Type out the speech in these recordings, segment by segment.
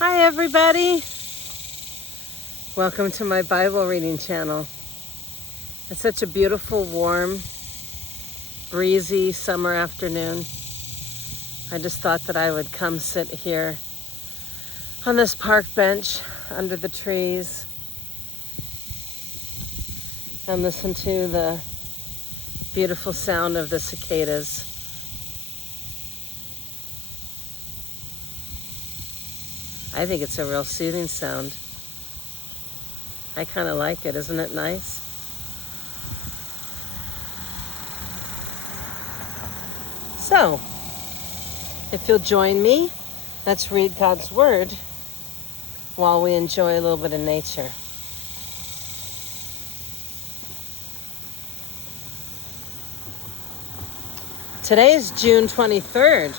Hi everybody! Welcome to my Bible reading channel. It's such a beautiful, warm, breezy summer afternoon. I just thought that I would come sit here on this park bench under the trees and listen to the beautiful sound of the cicadas. I think it's a real soothing sound. I kind of like it. Isn't it nice? So, if you'll join me, let's read God's Word while we enjoy a little bit of nature. Today is June 23rd.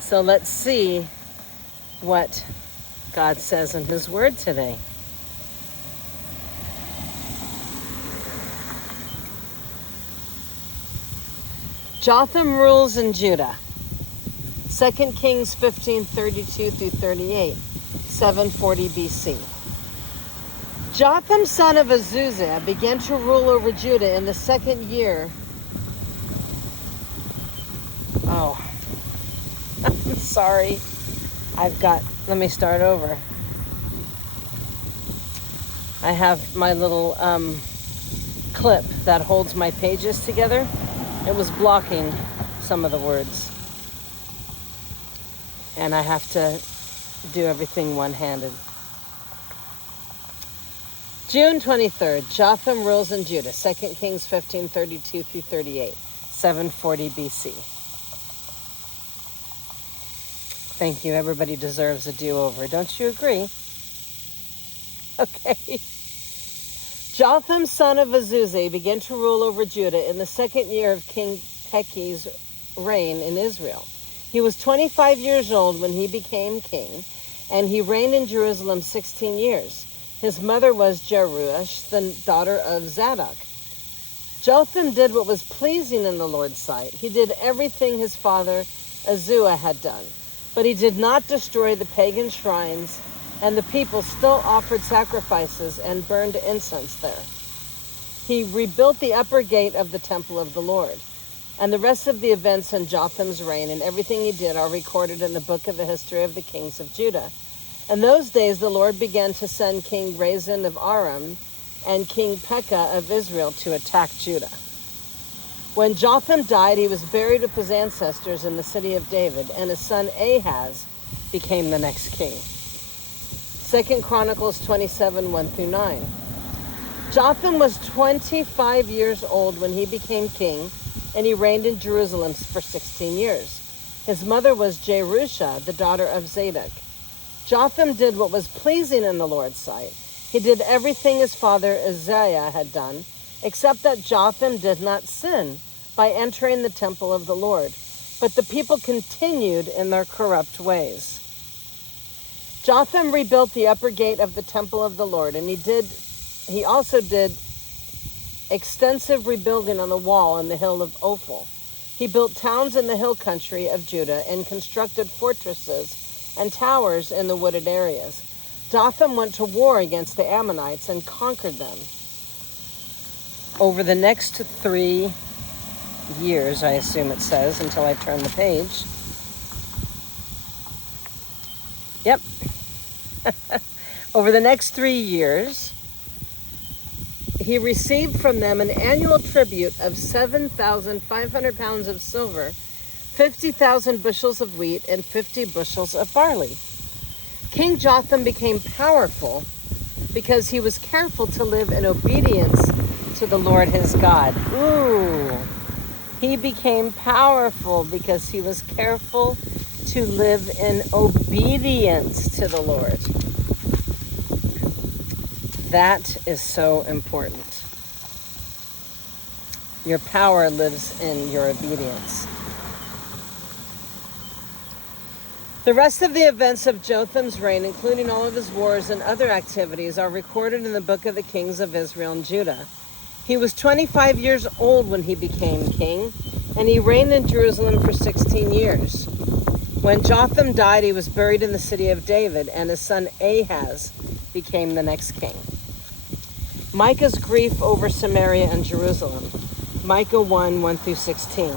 So let's see what God says in His Word today. Jotham rules in Judah. 2 Kings 15:32 through 38, 740 BC. Jotham, son of Azuziah, began to rule over Judah in the second year. Oh, I'm sorry. Let me start over. I have my little clip that holds my pages together. It was blocking some of the words. And I have to do everything one-handed. June 23rd, Jotham rules in Judah, 2 Kings 15:32 through 38, 740 BC. Thank you. Everybody deserves a do-over. Don't you agree? Okay. Jotham, son of Azuziah, began to rule over Judah in the second year of King Pekah's reign in Israel. He was 25 years old when he became king, and he reigned in Jerusalem 16 years. His mother was Jeruish, the daughter of Zadok. Jotham did what was pleasing in the Lord's sight. He did everything his father Uzziah had done. But he did not destroy the pagan shrines, and the people still offered sacrifices and burned incense there. He rebuilt the upper gate of the temple of the Lord. And the rest of the events in Jotham's reign and everything he did are recorded in the book of the history of the kings of Judah. In those days the Lord began to send King Rezin of Aram and King Pekah of Israel to attack Judah. When Jotham died, he was buried with his ancestors in the city of David, and his son Ahaz became the next king. 2 Chronicles 27, 1 through 9. Jotham was 25 years old when he became king, and he reigned in Jerusalem for 16 years. His mother was Jerusha, the daughter of Zadok. Jotham did what was pleasing in the Lord's sight. He did everything his father Uzziah had done, except that Jotham did not sin by entering the temple of the Lord, but the people continued in their corrupt ways. Jotham rebuilt the upper gate of the temple of the Lord, and he also did extensive rebuilding on the wall in the hill of Ophel. He built towns in the hill country of Judah and constructed fortresses and towers in the wooded areas. Jotham went to war against the Ammonites and conquered them. Over the next 3 years, I assume it says, until I turn the page. Yep. Over the next 3 years, he received from them an annual tribute of 7,500 pounds of silver, 50,000 bushels of wheat, and 50 bushels of barley. King Jotham became powerful because he was careful to live in obedience to the Lord his God. Ooh. He became powerful because he was careful to live in obedience to the Lord. That is so important. Your power lives in your obedience. The rest of the events of Jotham's reign, including all of his wars and other activities, are recorded in the book of the kings of Israel and Judah. He was 25 years old when he became king, and he reigned in Jerusalem for 16 years. When Jotham died, he was buried in the city of David, and his son Ahaz became the next king. Micah's grief over Samaria and Jerusalem. Micah 1 through 16.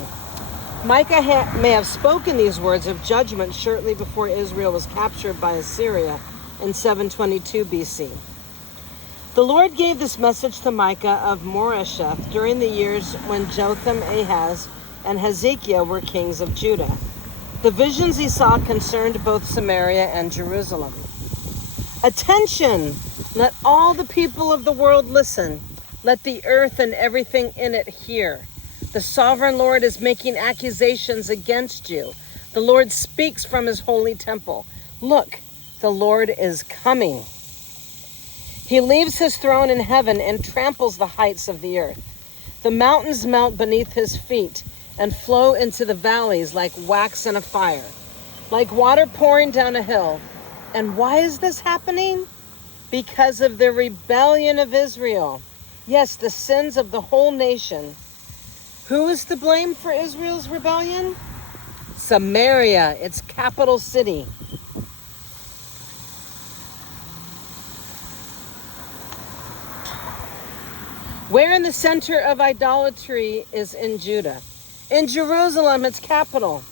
Micah may have spoken these words of judgment shortly before Israel was captured by Assyria in 722 BC. The Lord gave this message to Micah of Moresheth during the years when Jotham, Ahaz, and Hezekiah were kings of Judah. The visions he saw concerned both Samaria and Jerusalem. Attention! Let all the people of the world listen. Let the earth and everything in it hear. The sovereign Lord is making accusations against you. The Lord speaks from his holy temple. Look, the Lord is coming. He leaves his throne in heaven and tramples the heights of the earth. The mountains melt beneath his feet and flow into the valleys like wax in a fire, like water pouring down a hill. And why is this happening? Because of the rebellion of Israel. Yes, the sins of the whole nation. Who is to blame for Israel's rebellion? Samaria, its capital city. Where in the center of idolatry is in Judah? In Jerusalem, its capital.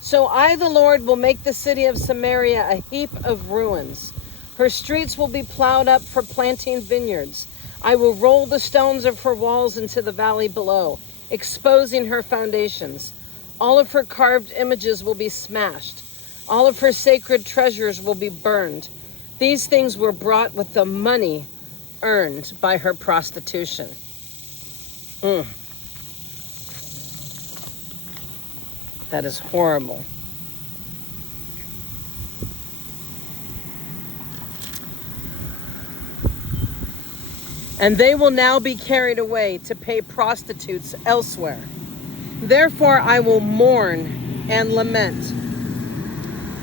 So I, the Lord, will make the city of Samaria a heap of ruins. Her streets will be plowed up for planting vineyards. I will roll the stones of her walls into the valley below, exposing her foundations. All of her carved images will be smashed. All of her sacred treasures will be burned. These things were brought with the money earned by her prostitution. That is horrible. And they will now be carried away to pay prostitutes elsewhere. Therefore I will mourn and lament.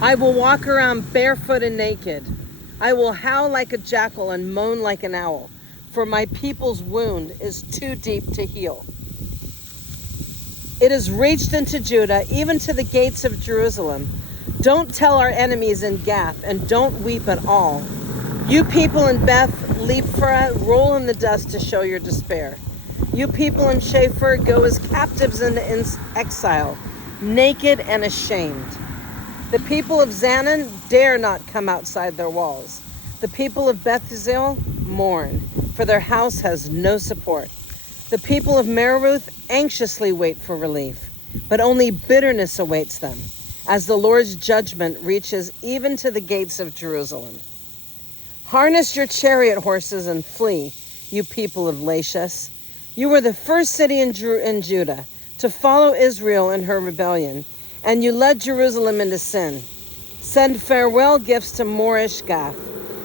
I will walk around barefoot and naked. I will howl like a jackal and moan like an owl, for my people's wound is too deep to heal. It has reached into Judah, even to the gates of Jerusalem. Don't tell our enemies in Gath, and don't weep at all. You people in Beth Lephra, roll in the dust to show your despair. You people in Shapher, go as captives into exile, naked and ashamed. The people of Zanan dare not come outside their walls. The people of Bethzel mourn, for their house has no support. The people of Meruth anxiously wait for relief, but only bitterness awaits them, as the Lord's judgment reaches even to the gates of Jerusalem. Harness your chariot horses and flee, you people of Lachish. You were the first city in Judah to follow Israel in her rebellion, and you led Jerusalem into sin. Send farewell gifts to Moresheth,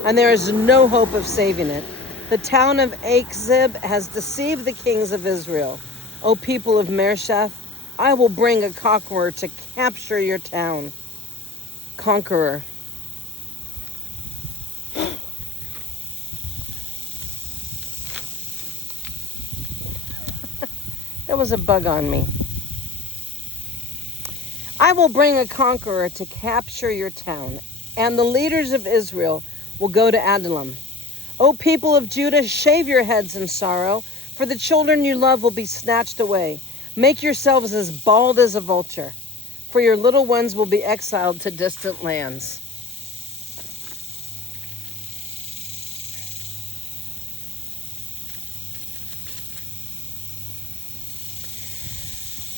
and there is no hope of saving it. The town of Achzib has deceived the kings of Israel. O people of Mersheth, I will bring a conqueror to capture your town. Conqueror. There was a bug on me. I will bring a conqueror to capture your town, and the leaders of Israel will go to Adullam. O people of Judah, shave your heads in sorrow, for the children you love will be snatched away. Make yourselves as bald as a vulture, for your little ones will be exiled to distant lands.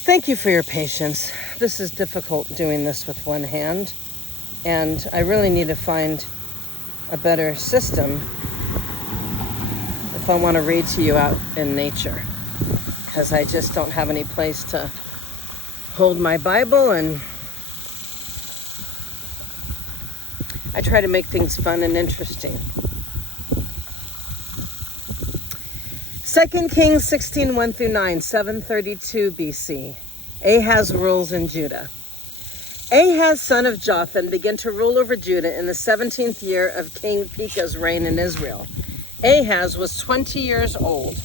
Thank you for your patience. This is difficult doing this with one hand, and I really need to find a better system if I want to read to you out in nature, because I just don't have any place to hold my Bible, and I try to make things fun and interesting. 2 Kings 16, 1 through 9, 732 BC. Ahaz rules in Judah. Ahaz, son of Jotham, began to rule over Judah in the 17th year of King Pekah's reign in Israel. Ahaz was 20 years old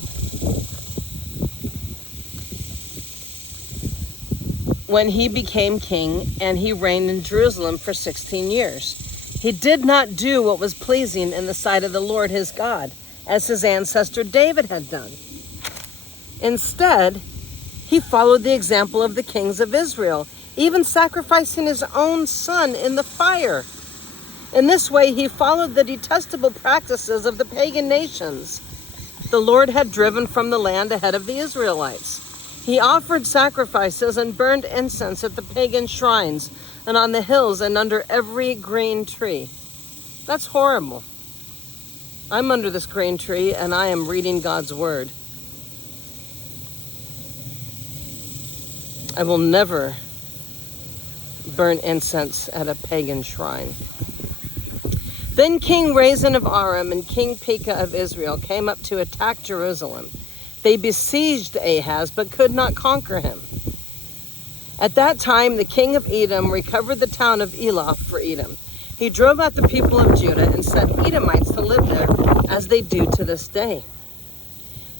when he became king, and he reigned in Jerusalem for 16 years. He did not do what was pleasing in the sight of the Lord his God, as his ancestor David had done. Instead, he followed the example of the kings of Israel, even sacrificing his own son in the fire. In this way, he followed the detestable practices of the pagan nations the Lord had driven from the land ahead of the Israelites. He offered sacrifices and burned incense at the pagan shrines and on the hills and under every green tree. That's horrible. I'm under this green tree and I am reading God's word. I will never burn incense at a pagan shrine. Then King Rezin of Aram and King Pekah of Israel came up to attack Jerusalem. They besieged Ahaz, but could not conquer him. At that time, the king of Edom recovered the town of Eloth for Edom. He drove out the people of Judah and sent Edomites to live there, as they do to this day.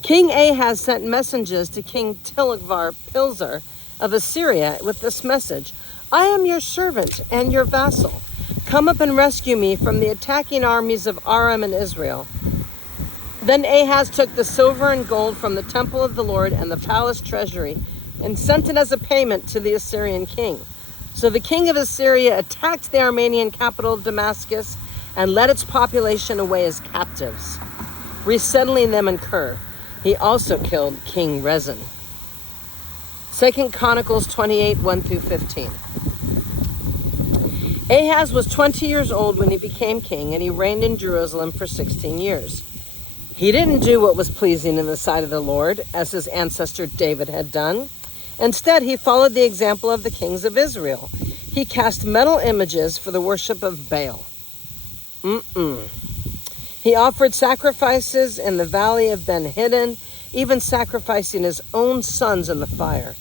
King Ahaz sent messengers to King Tiglath-Pileser of Assyria with this message: I am your servant and your vassal. Come up and rescue me from the attacking armies of Aram and Israel. Then Ahaz took the silver and gold from the temple of the Lord and the palace treasury and sent it as a payment to the Assyrian king. So the king of Assyria attacked the Armenian capital of Damascus and led its population away as captives, resettling them in Kir. He also killed King Rezin. 2 Chronicles 28, 1-15. Ahaz was 20 years old when he became king, and he reigned in Jerusalem for 16 years. He didn't do what was pleasing in the sight of the Lord, as his ancestor David had done. Instead, he followed the example of the kings of Israel. He cast metal images for the worship of Baal. He offered sacrifices in the valley of Ben-Hidden, even sacrificing his own sons in the fire.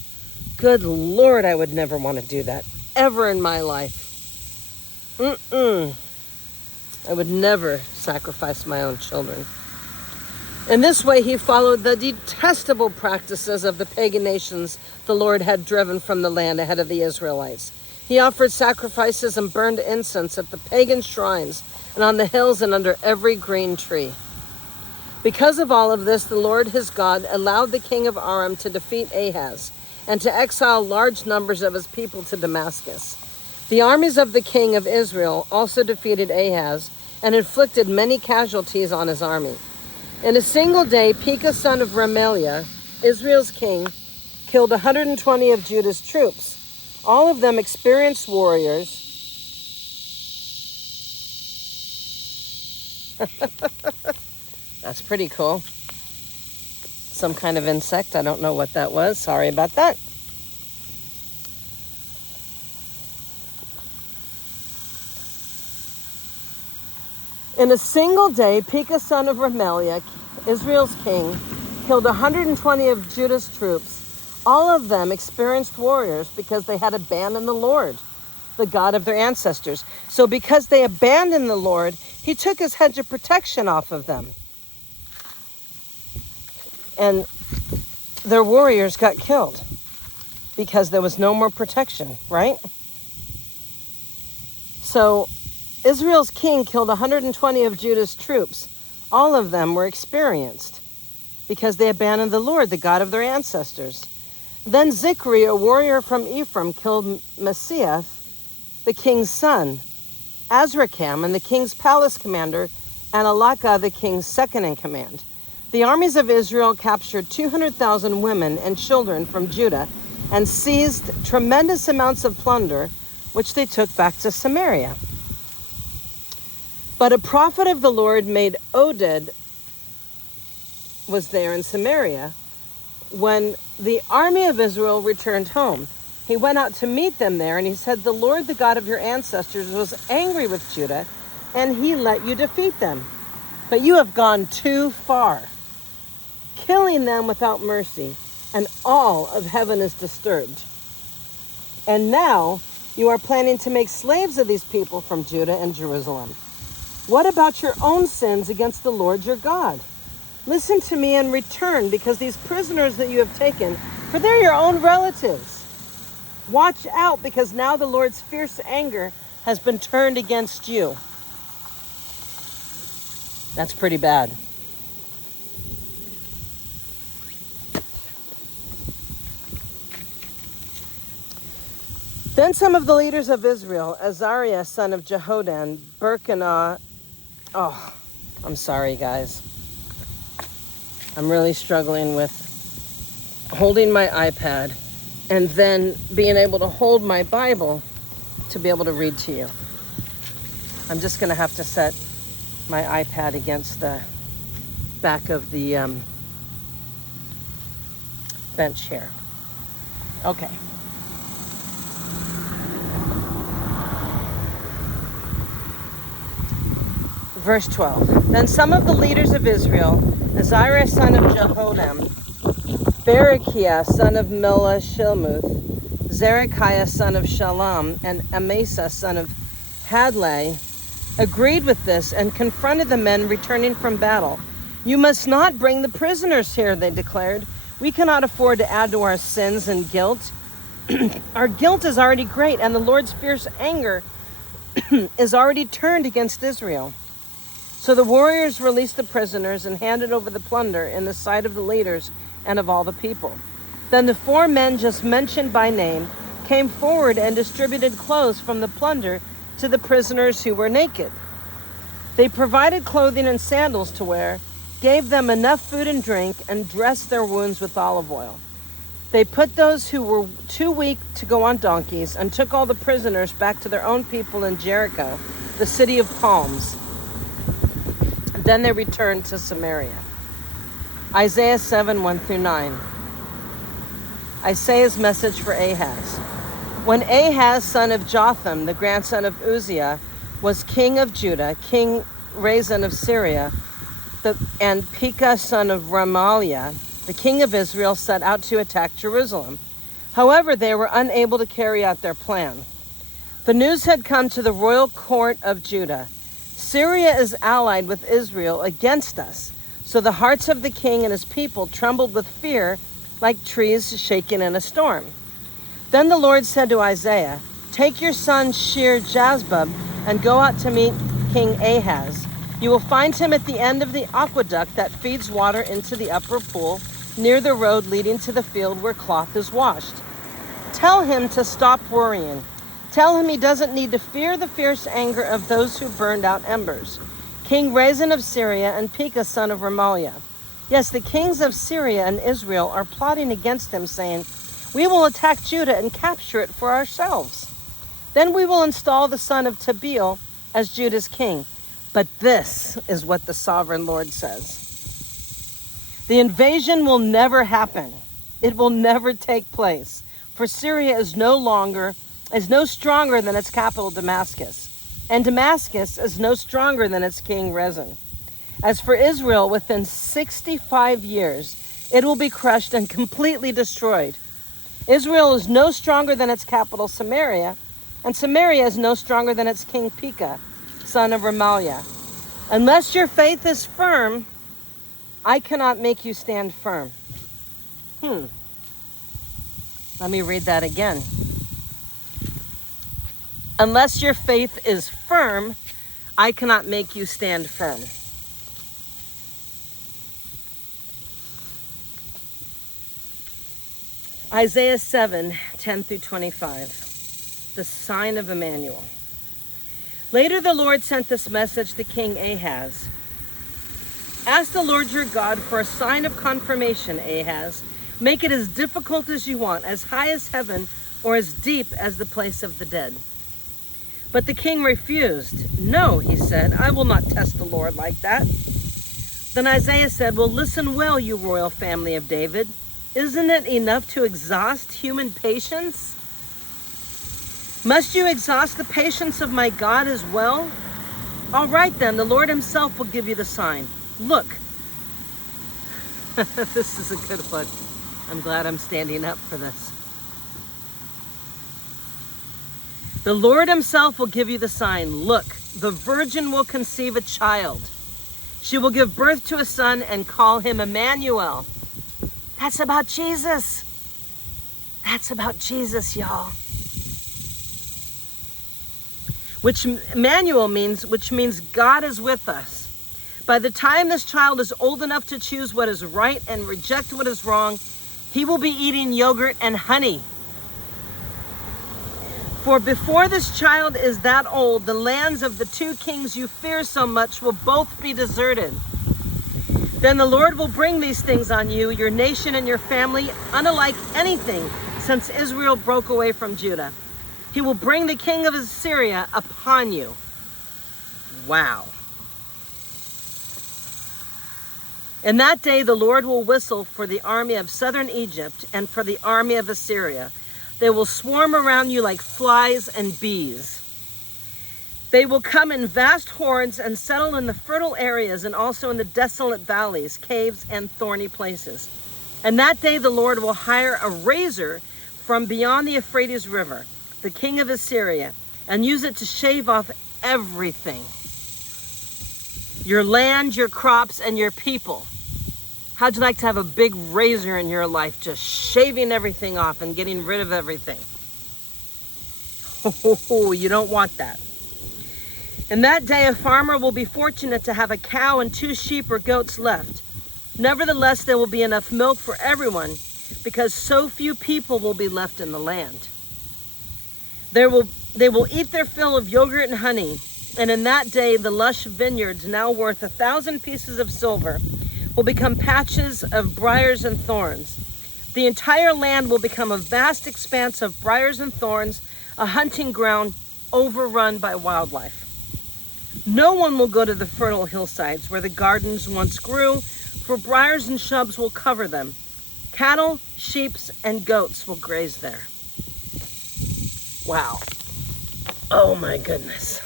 Good Lord, I would never want to do that, ever in my life. I would never sacrifice my own children. In this way, he followed the detestable practices of the pagan nations the Lord had driven from the land ahead of the Israelites. He offered sacrifices and burned incense at the pagan shrines and on the hills and under every green tree. Because of all of this, the Lord his God allowed the king of Aram to defeat Ahaz and to exile large numbers of his people to Damascus. The armies of the king of Israel also defeated Ahaz and inflicted many casualties on his army. In a single day, Pekah, son of Remaliah, Israel's king, killed 120 of Judah's troops, all of them experienced warriors. That's pretty cool. Some kind of insect. I don't know what that was. Sorry about that. In a single day, Pekah, son of Remaliah, Israel's king, killed 120 of Judah's troops. All of them experienced warriors because they had abandoned the Lord, the God of their ancestors. So because they abandoned the Lord, he took his hedge of protection off of them. And their warriors got killed because there was no more protection, right? So Israel's king killed 120 of Judah's troops. All of them were experienced because they abandoned the Lord, the God of their ancestors. Then Zikri, a warrior from Ephraim, killed Messiah, the king's son, Azrikam, and the king's palace commander, and Elakah, the king's second in command. The armies of Israel captured 200,000 women and children from Judah and seized tremendous amounts of plunder, which they took back to Samaria. But a prophet of the Lord named Oded was there in Samaria when the army of Israel returned home. He went out to meet them there, and he said, "The Lord, the God of your ancestors, was angry with Judah, and he let you defeat them. But you have gone too far, killing them without mercy, and all of heaven is disturbed. And now you are planning to make slaves of these people from Judah and Jerusalem. What about your own sins against the Lord your God? Listen to me and return, because these prisoners that you have taken, for they're your own relatives. Watch out, because now the Lord's fierce anger has been turned against you. That's pretty bad. Then some of the leaders of Israel, Azariah, son of Jehodan, Berkanah, I'm sorry, guys. I'm really struggling with holding my iPad and then being able to hold my Bible to be able to read to you. I'm just going to have to set my iPad against the back of the bench here. Okay. Verse 12. Then some of the leaders of Israel, Azariah son of Jehoram, Berechiah son of Melashilmuth, Zedekiah son of Shalom, and Amasa son of Hadlai, agreed with this and confronted the men returning from battle. You must not bring the prisoners here, they declared. We cannot afford to add to our sins and guilt. Our guilt is already great, and the Lord's fierce anger is already turned against Israel. So the warriors released the prisoners and handed over the plunder in the sight of the leaders and of all the people. Then the 4 men just mentioned by name came forward and distributed clothes from the plunder to the prisoners who were naked. They provided clothing and sandals to wear, gave them enough food and drink, and dressed their wounds with olive oil. They put those who were too weak to go on donkeys and took all the prisoners back to their own people in Jericho, the city of palms. Then they returned to Samaria. Isaiah 7, 1-9. Isaiah's message for Ahaz. When Ahaz, son of Jotham, the grandson of Uzziah, was king of Judah, King Rezin of Syria, and Pekah, son of Remaliah, the king of Israel, set out to attack Jerusalem. However, they were unable to carry out their plan. The news had come to the royal court of Judah. Syria is allied with Israel against us. So the hearts of the king and his people trembled with fear like trees shaken in a storm. Then the Lord said to Isaiah, take your son Shear-Jashub and go out to meet King Ahaz. You will find him at the end of the aqueduct that feeds water into the upper pool near the road leading to the field where cloth is washed. Tell him to stop worrying. Tell him he doesn't need to fear the fierce anger of those who burned out embers, King Rezin of Syria and Pekah, son of Remaliah. Yes, the kings of Syria and Israel are plotting against him, saying, we will attack Judah and capture it for ourselves. Then we will install the son of Tabeel as Judah's king. But this is what the sovereign Lord says. The invasion will never happen. It will never take place. For Syria is no stronger than its capital Damascus, and Damascus is no stronger than its king Rezin. As for Israel, within 65 years, it will be crushed and completely destroyed. Israel is no stronger than its capital Samaria, and Samaria is no stronger than its king Pekah, son of Remaliah. Unless your faith is firm, I cannot make you stand firm. Let me read that again. Unless your faith is firm, I cannot make you stand firm. Isaiah 7, 10-25. The sign of Emmanuel. Later the Lord sent this message to King Ahaz. Ask the Lord your God for a sign of confirmation, Ahaz. Make it as difficult as you want, as high as heaven or as deep as the place of the dead. But the king refused. No, he said, I will not test the Lord like that. Then Isaiah said, well, listen well, you royal family of David. Isn't it enough to exhaust human patience? Must you exhaust the patience of my God as well? All right then, the Lord himself will give you the sign. Look. This is a good one. I'm glad I'm standing up for this. The Lord himself will give you the sign. Look, the virgin will conceive a child. She will give birth to a son and call him Emmanuel. That's about Jesus. That's about Jesus, y'all. which Emmanuel means, which means God is with us. By the time this child is old enough to choose what is right and reject what is wrong, he will be eating yogurt and honey. For before this child is that old, the lands of the two kings you fear so much will both be deserted. Then the Lord will bring these things on you, your nation and your family, unlike anything since Israel broke away from Judah. He will bring the king of Assyria upon you. Wow. In that day, the Lord will whistle for the army of southern Egypt and for the army of Assyria. They will swarm around you like flies and bees. They will come in vast hordes and settle in the fertile areas and also in the desolate valleys, caves, and thorny places. And that day, the Lord will hire a razor from beyond the Euphrates River, the king of Assyria, and use it to shave off everything. Your land, your crops, and your people. How'd you like to have a big razor in your life, just shaving everything off and getting rid of everything? Oh, you don't want that. In that day, a farmer will be fortunate to have a cow and 2 sheep or goats left. Nevertheless, there will be enough milk for everyone because so few people will be left in the land. They will eat their fill of yogurt and honey. And in that day, the lush vineyards, now worth 1,000 pieces of silver, will become patches of briars and thorns. The entire land will become a vast expanse of briars and thorns, a hunting ground overrun by wildlife. No one will go to the fertile hillsides where the gardens once grew, for briars and shrubs will cover them. Cattle, sheep, and goats will graze there. Wow. Oh my goodness.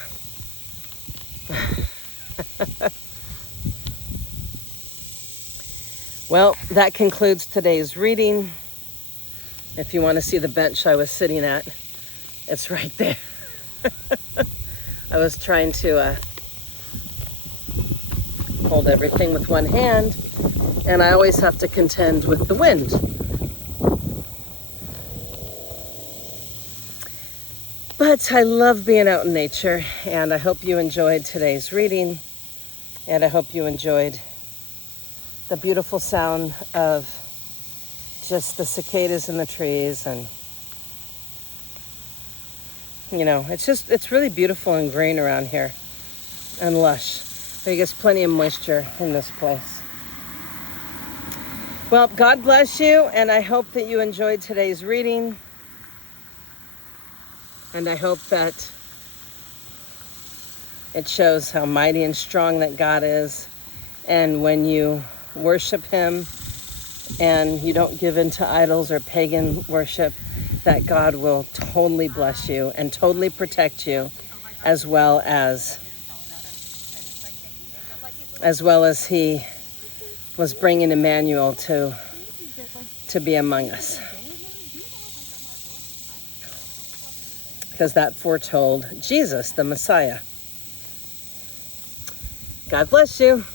Well, that concludes today's reading. If you want to see the bench I was sitting at, it's right there. I was trying to hold everything with one hand, and I always have to contend with the wind. But I love being out in nature, and I hope you enjoyed today's reading, and I hope you enjoyed the beautiful sound of just the cicadas in the trees. And you know, it's really beautiful and green around here and lush. There gets plenty of moisture in this place. Well, God bless you, and I hope that you enjoyed today's reading. And I hope that it shows how mighty and strong that God is. And when you worship him and you don't give in to idols or pagan worship, that God will totally bless you and totally protect you, as well as he was bringing Emmanuel to be among us. Because that foretold Jesus, the Messiah. God bless you.